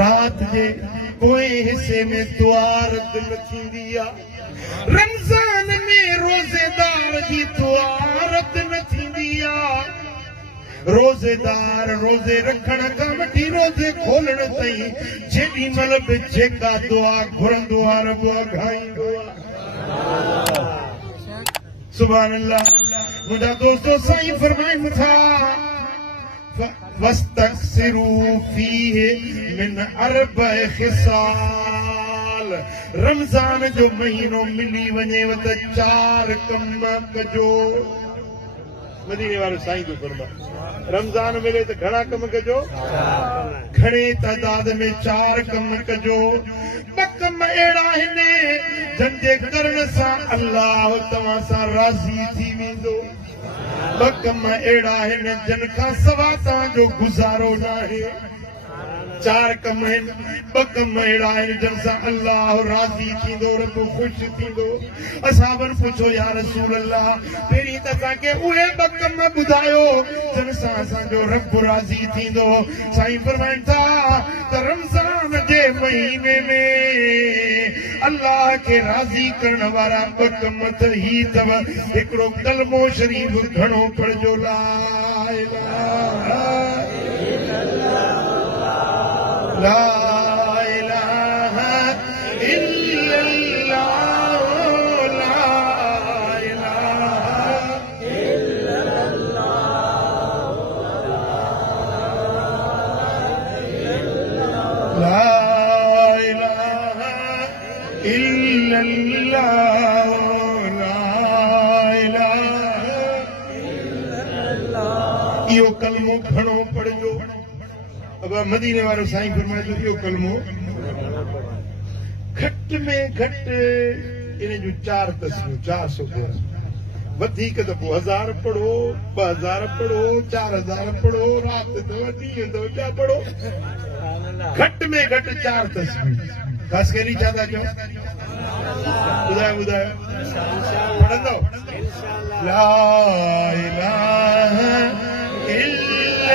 रात जे कोई हिस्से में दुआ रद न थींदी आ रमज़ान में रोज़ेदार जी दुआ रद न थींदी आ रोज़ेदार रोज़े रखण खां वठी रोज़े खोलण ताईं जेॾी महिल बि जेका दुआ घुरंदो आहे रब अघाईंदो आहे सुभान अल्लाह मुंहिंजा दोस्तो साईं फरमाइनि था वस्तक्सिरू फीहि मिन अर्बअ खिसाल रमज़ान जो महीनो मिली वञेव त 4 कम कजो मदीने वारो साईं जो फरमाए रमज़ान मिले त घणा कम कजो घणे तादाद में 4 कम कजो 2 कम अहिड़ा आहिनि जंहिंजे करण सां अल्लाह तव्हां सां राज़ी थी वेंदो 2 कम अहिड़ा आहिनि जिन खां सवाइ तव्हांजो गुज़ारो न आहे 4 कम आहिनि 2 कम अहिड़ा आहिनि जिन सां अल्लाह राज़ी थींदो रब ख़ुशि थींदो असांबनि पुछो या रसूल अल्लाह पहिरीं त असांखे उहे 2 कम ॿुधायो जिन सां असांजो रब राज़ी थींदो साईं फरमाइनि था त रमज़ान जे महीने में अल्लाह खे राज़ी करण वारा 2 कम त ही अथव हिकिड़ो कलमो शरीफ़ घणो पढ़जो ला इलाहा ला इलाहा इल्लल्लाह ला इलाहा इल्लल्लाह ला इलाहा इल्लल्लाह ला इलाहा इल्लल्लाह इहो कलमो घणो पढ़जो अब मदीने वारो साईं फरमाए जो इहो कलमो घट में घट इन जो 4 तस्वीर 413 वधीक त पोइ 1000 पढ़ो 2000 पढ़ो 4000 पढ़ो रात अथव ॾींहुं अथव क्या पढ़ो घट में घट 4 तस्वीर ख़ासि कहिड़ी छा था चओ ॿुधायो पढ़ंदव ला इलाहा इल्लल्लाह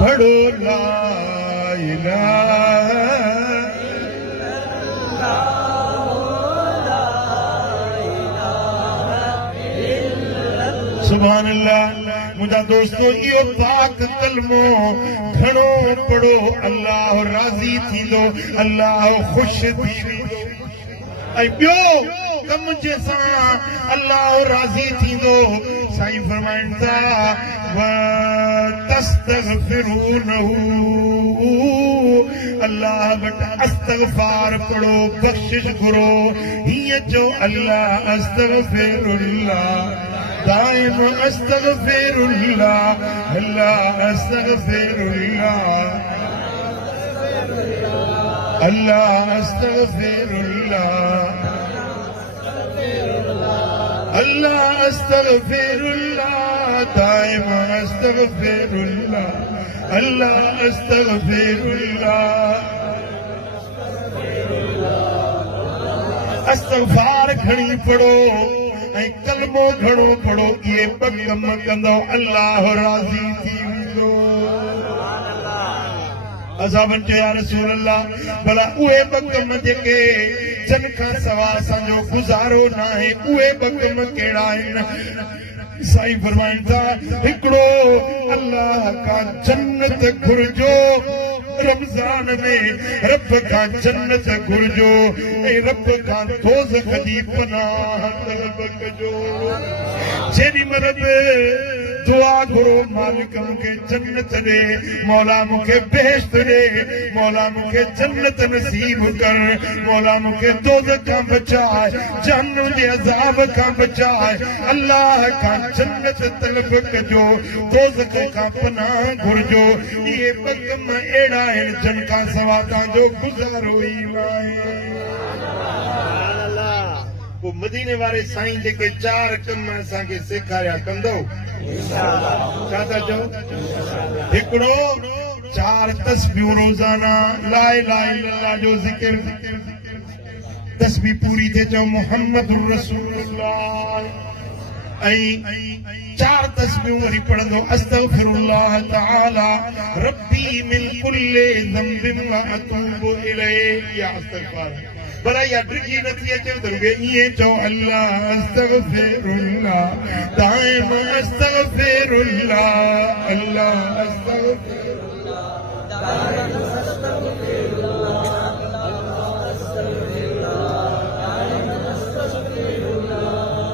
पढ़ो ला इलाहा सुभान अल्लाह मुंहिंजा दोस्तो इहो पाक कलमो घणो पढ़ो अल्लाह राज़ी थींदो अल्लाह ख़ुशि थी वेंदो ऐं ॿियो कम जंहिंसां अल्लाह राज़ी थींदो साईं फरमाइनि था तस्तगफिरूनहू अल्लाह वटि अस्तगफार पढ़ो बख़्शिश घुरो हीअं चओ अल्लाह अस्तगफिरुल्लाह दाइम अस्तगफिरुल्लाह अल्लाह अस्तगफिरुल्लाह अल्लाह अस्तगफिरुल्लाह अल्लाह अस्तगफिरुल्लाह दाइम अस्तगफिरुल्लाह अल्लाह अस्तगफिरुल्लाह अस्तगफार घणी पढ़ो ऐं कलमो घणो पढ़ो इहे 2 कम कंदो अल्लाह राज़ी थी वेंदो असांबनि चयो या रसूल अल्लाह भला उहे 2 कम जेके जिन खां सवाइ असांजो गुज़ारो न आहे उहे 2 कम कहिड़ा आहिनि साईं फरमाइनि था हिकिड़ो अल्लाह खां जन्नत घुरिजो रमज़ान में रब खां जन्नत घुरिजो ऐं रब खां दोज़ख जी पनाह तलब कजो जेॾी महिल बि दुआ घुरो मालिक मूंखे जन्नत ॾे मौला मूंखे बेहश्त ॾे मौला मूंखे जन्नत नसीब कर मौला मूंखे दोज़ख खां बचाए जहन्नम जे अज़ाब खां बचाए अल्लाह खां जन्नत तलब कजो दोज़ख खां पनाह घुरिजो इहे 2 कम अहिड़ा आहिनि जिन खां सवाइ तव्हांजो गुज़ारो ई न आहे पोइ मदीने वारे साईं जेके 4 कम असांखे सेखारिया कंदो इंशाअल्लाह छा था चओ हिकिड़ो 4 तस्बीह रोज़ाना ला इलाहा इल्लल्लाह जो ज़िक्र तस्बीह पूरी थे चओ मुहम्मदुर रसूलुल्लाह ऐं 4 तस्बीहूं वरी पढ़ंदो अस्तगफिरुल्लाह तआला रब्बी मिन कुल्लि ज़ंबिन व अतूबु इलैहि या इस्तगफार पर या ड्रिगी नथी अचे त इएं चओ अल्लाह अस्तगफिरुल्लाह दाइम अस्तगफिरुल्लाह अल्लाह अस्तगफिरुल्लाह दाइम अस्तगफिरुल्लाह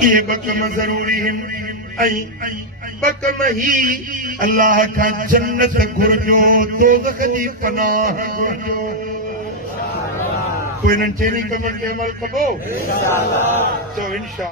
ये बकम जरूरी है बकम ही अल्लाह का जन्नत घुरजो दोज़ख जी पनाह घुरजो कोई नन चेनी कमन के अमल कबो इंशाअल्लाह तो इंशाअल्लाह